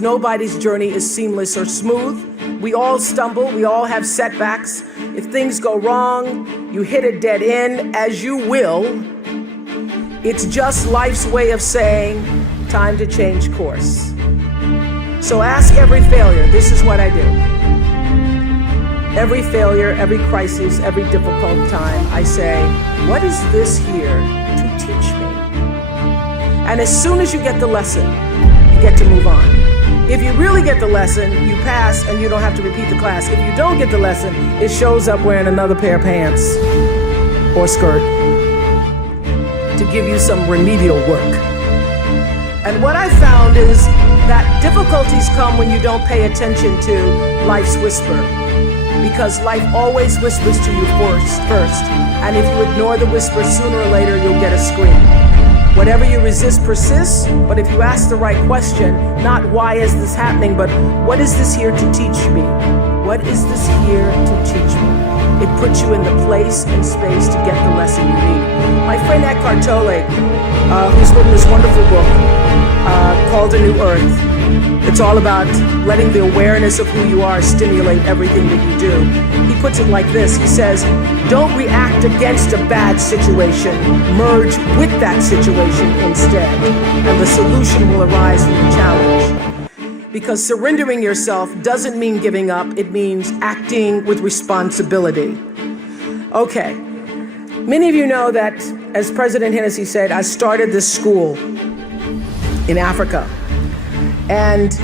Nobody's journey is seamless or smooth. We all stumble, we all have setbacks. If things go wrong, you hit a dead end, as you will. It's just life's way of saying, time to change course. So ask every failure, this is what I do. Every failure, every crisis, every difficult time, I say, what is this here to teach me? And as soon as you get the lesson, you get to move on. If you really get the lesson, you pass and you don't have to repeat the class. If you don't get the lesson, it shows up wearing another pair of pants or skirt to give you some remedial work. And what I found is that difficulties come when you don't pay attention to life's whisper, because life always whispers to you first. And if you ignore the whisper, sooner or later you'll get a scream. Whatever you resist persists, but if you ask the right question, not why is this happening, but what is this here to teach me? What is this here to teach me? It puts you in the place and space to get the lesson you need. My friend Eckhart Tolle, who's written this wonderful book called A New Earth, it's all about letting the awareness of who you are stimulate everything that you do. He puts it like this. He says, don't react against a bad situation. Merge with that situation instead, and the solution will arise from the challenge. Because surrendering yourself doesn't mean giving up. It means acting with responsibility. Okay. Many of you know that, as President Hennessy said, I started this school in Africa. And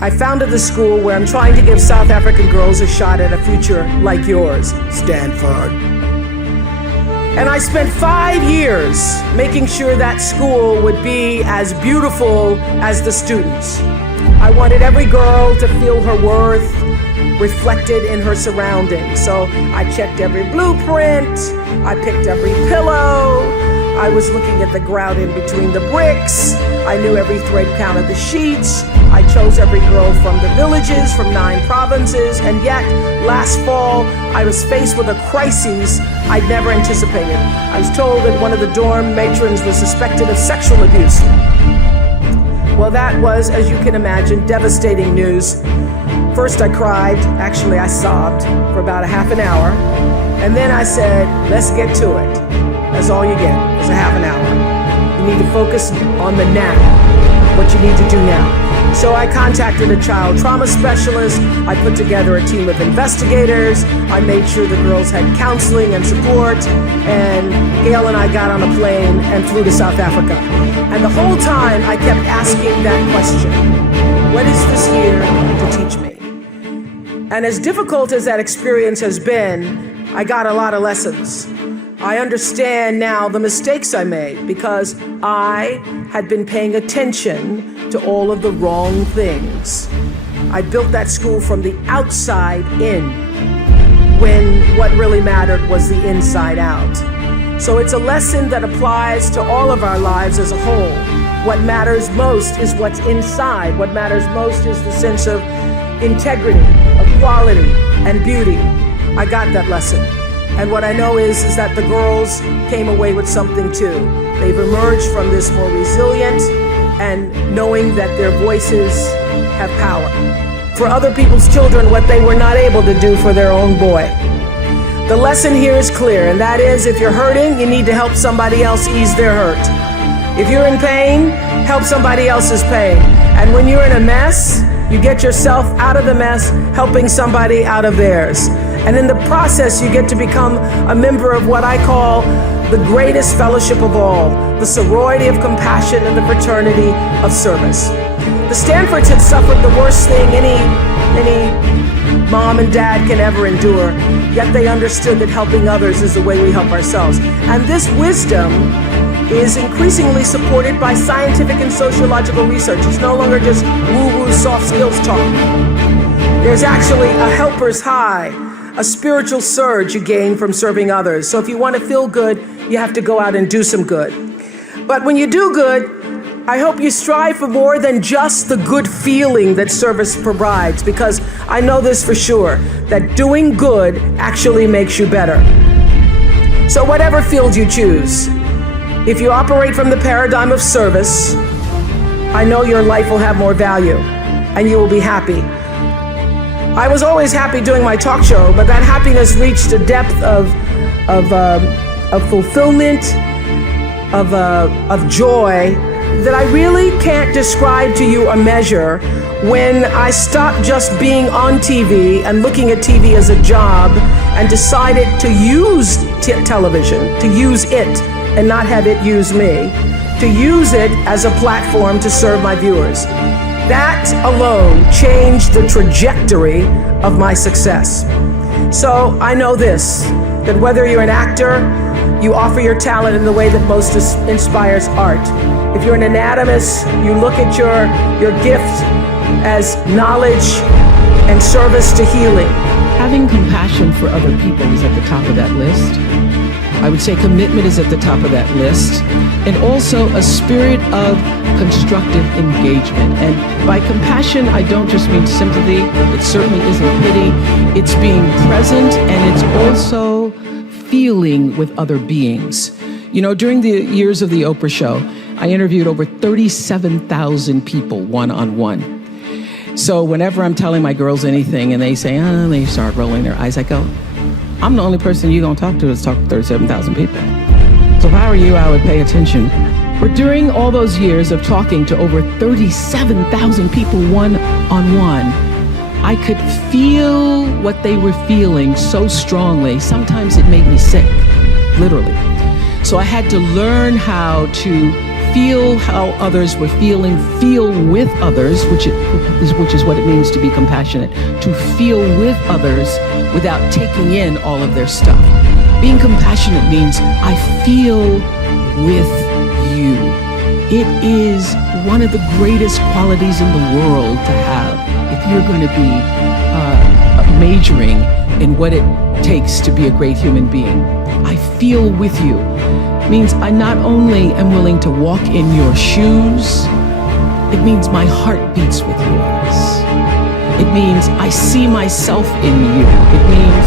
I founded the school where I'm trying to give South African girls a shot at a future like yours, Stanford. And I spent 5 years making sure that school would be as beautiful as the students. I wanted every girl to feel her worth reflected in her surroundings. So I checked every blueprint, I picked every pillow, I was looking at the grout in between the bricks. I knew every thread count of the sheets. I chose every girl from the villages, from 9 provinces, and yet, last fall, I was faced with a crisis I'd never anticipated. I was told that one of the dorm matrons was suspected of sexual abuse. Well, that was, as you can imagine, devastating news. First I cried, actually I sobbed for about a half an hour, and then I said, let's get to it. That's all you get, is a half an hour. You need to focus on the now, what you need to do now. So I contacted a child trauma specialist, I put together a team of investigators, I made sure the girls had counseling and support, and Gail and I got on a plane and flew to South Africa. And the whole time I kept asking that question, what is this here to teach me? And as difficult as that experience has been, I got a lot of lessons. I understand now the mistakes I made because I had been paying attention to all of the wrong things. I built that school from the outside in, when what really mattered was the inside out. So it's a lesson that applies to all of our lives as a whole. What matters most is what's inside. What matters most is the sense of integrity, of quality, and beauty. I got that lesson. And what I know is that the girls came away with something too. They've emerged from this more resilient and knowing that their voices have power. For other people's children, what they were not able to do for their own boy. The lesson here is clear, and that is if you're hurting, you need to help somebody else ease their hurt. If you're in pain, help somebody else's pain. And when you're in a mess, you get yourself out of the mess, helping somebody out of theirs. And in the process, you get to become a member of what I call the greatest fellowship of all, the sorority of compassion and the fraternity of service. The Stanfords had suffered the worst thing any mom and dad can ever endure, yet they understood that helping others is the way we help ourselves. And this wisdom is increasingly supported by scientific and sociological research. It's no longer just woo-woo soft skills talk. There's actually a helper's high, a spiritual surge you gain from serving others. So if you want to feel good, you have to go out and do some good. But when you do good, I hope you strive for more than just the good feeling that service provides, because I know this for sure, that doing good actually makes you better. So whatever field you choose, if you operate from the paradigm of service, I know your life will have more value and you will be happy. I was always happy doing my talk show, but that happiness reached a depth of fulfillment, of joy that I really can't describe to you or measure when I stopped just being on TV and looking at TV as a job and decided to use television, to use it and not have it use me, to use it as a platform to serve my viewers. That alone changed the trajectory of my success. So I know this, that whether you're an actor, you offer your talent in the way that most inspires art. If you're an anatomist, you look at your gift as knowledge and service to healing. Having compassion for other people is at the top of that list. I would say commitment is at the top of that list. And also a spirit of constructive engagement. And by compassion, I don't just mean sympathy. It certainly isn't pity. It's being present, and it's also feeling with other beings. You know, during the years of the Oprah show, I interviewed over 37,000 people one-on-one. So whenever I'm telling my girls anything and they say, they start rolling their eyes, I go, I'm the only person you're gonna talk to that's talked to 37,000 people. So if I were you, I would pay attention. But during all those years of talking to over 37,000 people one-on-one, I could feel what they were feeling so strongly. Sometimes it made me sick, literally. So I had to learn how to feel how others were feeling, feel with others, which is what it means to be compassionate, to feel with others without taking in all of their stuff. Being compassionate means I feel with you. It is one of the greatest qualities in the world to have if you're going to be majoring in what it takes to be a great human being. I feel with you means I not only am willing to walk in your shoes, it means my heart beats with yours. It means I see myself in you. It means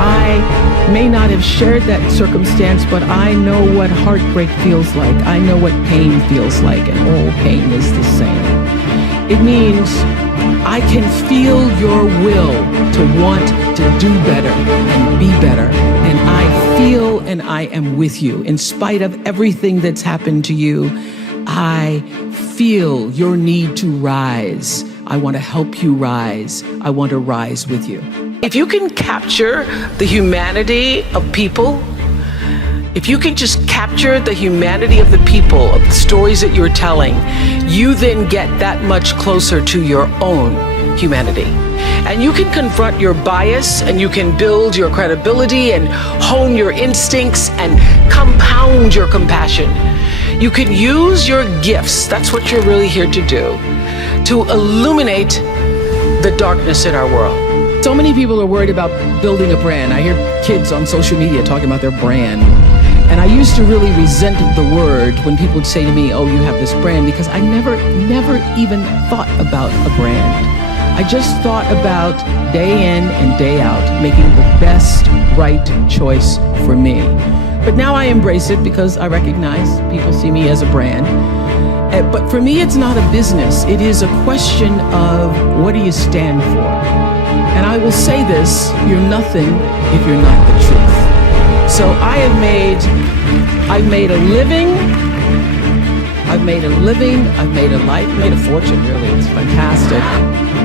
I may not have shared that circumstance, but I know what heartbreak feels like. I know what pain feels like, and all pain is the same. It means I can feel your will to want to do better and be better. And I feel and I am with you. In spite of everything that's happened to you, I feel your need to rise. I want to help you rise. I want to rise with you. If you can capture the humanity of people, if you can just capture the humanity of the people, of the stories that you're telling, you then get that much closer to your own humanity. And you can confront your bias, and you can build your credibility and hone your instincts and compound your compassion. You can use your gifts, that's what you're really here to do, to illuminate the darkness in our world. So many people are worried about building a brand. I hear kids on social media talking about their brand. And I used to really resent the word when people would say to me, oh, you have this brand, because I never even thought about a brand. I just thought about day in and day out, making the best, right choice for me. But now I embrace it because I recognize people see me as a brand. But for me, it's not a business. It is a question of what do you stand for? And I will say this, you're nothing if you're not the truth. So I've made a living, I've made a life, made a fortune, really, it's fantastic.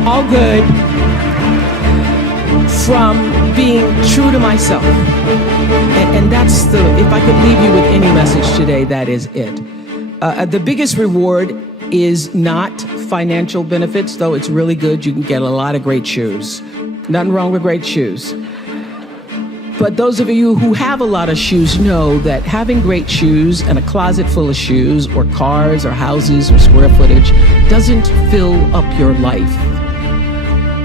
All good from being true to myself. And that's if I could leave you with any message today, that is it. The biggest reward is not financial benefits, though it's really good. You can get a lot of great shoes. Nothing wrong with great shoes. But those of you who have a lot of shoes know that having great shoes and a closet full of shoes or cars or houses or square footage doesn't fill up your life.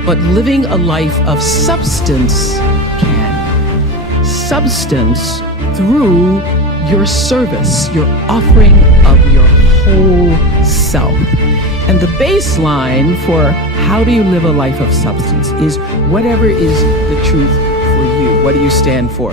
But living a life of substance can. Substance through your service, your offering of your whole self. And the baseline for how do you live a life of substance is whatever is the truth for you. What do you stand for?